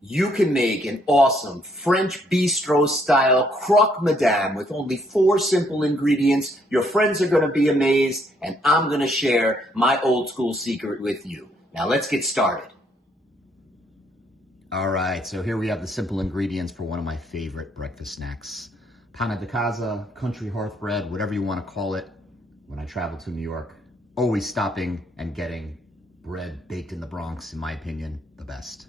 You can make an awesome French bistro style croque-madame with only 4 simple ingredients. Your friends are going to be amazed, and I'm going to share my old school secret with you. Now let's get started. All right, so here we have the simple ingredients for one of my favorite breakfast snacks. Panna di casa, country hearth bread, whatever you want to call it. When I travel to New York, always stopping and getting bread baked in the Bronx, in my opinion, the best.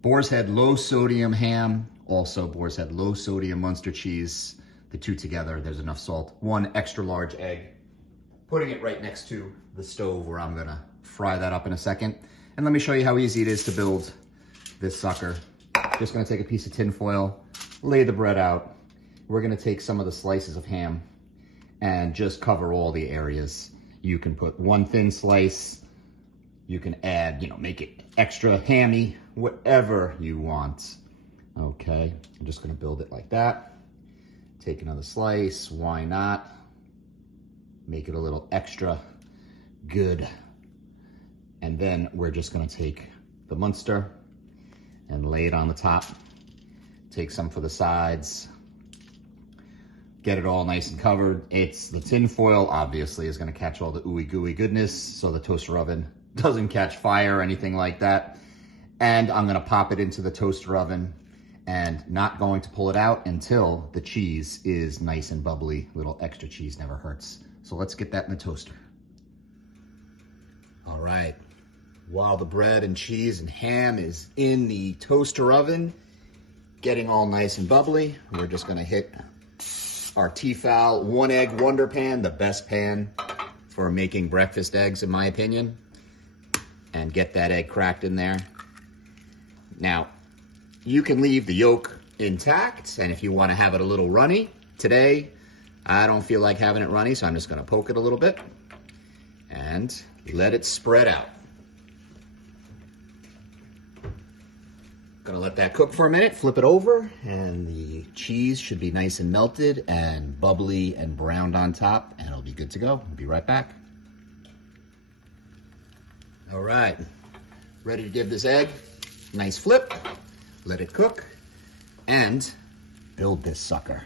Boar's Head low sodium ham, also Boar's Head low sodium Munster cheese. The two together, there's enough salt. 1 extra large egg. Putting it right next to the stove where I'm gonna fry that up in a second. And let me show you how easy it is to build this sucker. Just gonna take a piece of tin foil, lay the bread out. We're gonna take some of the slices of ham and just cover all the areas. You can put 1 thin slice. You can add, make it extra hammy, whatever you want. Okay, I'm just gonna build it like that. Take another slice, why not? Make it a little extra good. And then we're just gonna take the Munster and lay it on the top. Take some for the sides. Get it all nice and covered. It's the tin foil, obviously, is gonna catch all the ooey gooey goodness, so the toaster oven doesn't catch fire or anything like that. And I'm gonna pop it into the toaster oven and not going to pull it out until the cheese is nice and bubbly. Little extra cheese never hurts. So let's get that in the toaster. All right, while the bread and cheese and ham is in the toaster oven, getting all nice and bubbly, we're just gonna hit our Tefal 1 egg Wonder Pan, the best pan for making breakfast eggs, in my opinion. And get that egg cracked in there. Now, you can leave the yolk intact, and if you want to have it a little runny, today, I don't feel like having it runny, so I'm just going to poke it a little bit and let it spread out. Gonna let that cook for a minute, flip it over, and the cheese should be nice and melted and bubbly and browned on top, and it'll be good to go. I'll be right back. All right, ready to give this egg a nice flip, let it cook, and build this sucker.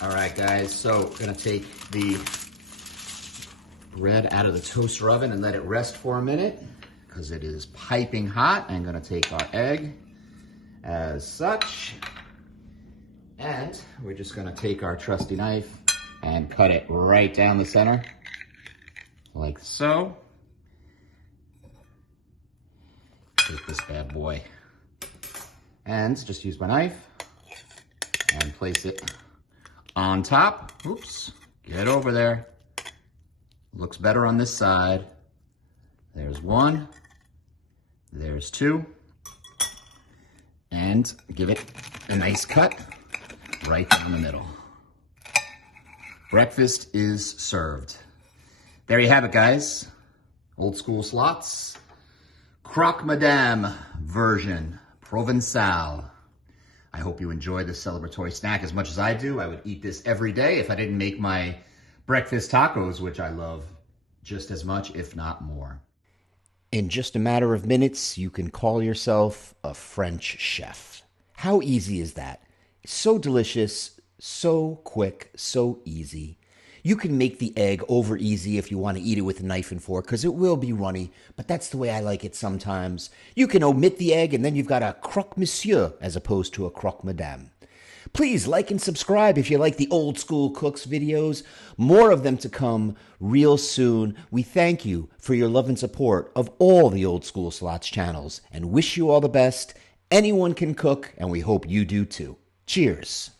All right, guys, so gonna take the bread out of the toaster oven and let it rest for a minute because it is piping hot. I'm gonna take our egg as such, and we're just gonna take our trusty knife and cut it right down the center, like so. Take this bad boy and just use my knife and place it on top. Oops, get over there. Looks better on this side. There's 1, there's 2, and give it a nice cut right down the middle. Breakfast is served. There you have it, guys. Old school slots. Croque-Madame version, Provençal. I hope you enjoy this celebratory snack as much as I do. I would eat this every day if I didn't make my breakfast tacos, which I love just as much, if not more. In just a matter of minutes, you can call yourself a French chef. How easy is that? So delicious, so quick, so easy. You can make the egg over easy if you want to eat it with a knife and fork, because it will be runny, but that's the way I like it sometimes. You can omit the egg, and then you've got a croque-monsieur as opposed to a croque-madame. Please like and subscribe if you like the old school cooks videos. More of them to come real soon. We thank you for your love and support of all the Old School Slots channels and wish you all the best. Anyone can cook, and we hope you do too. Cheers.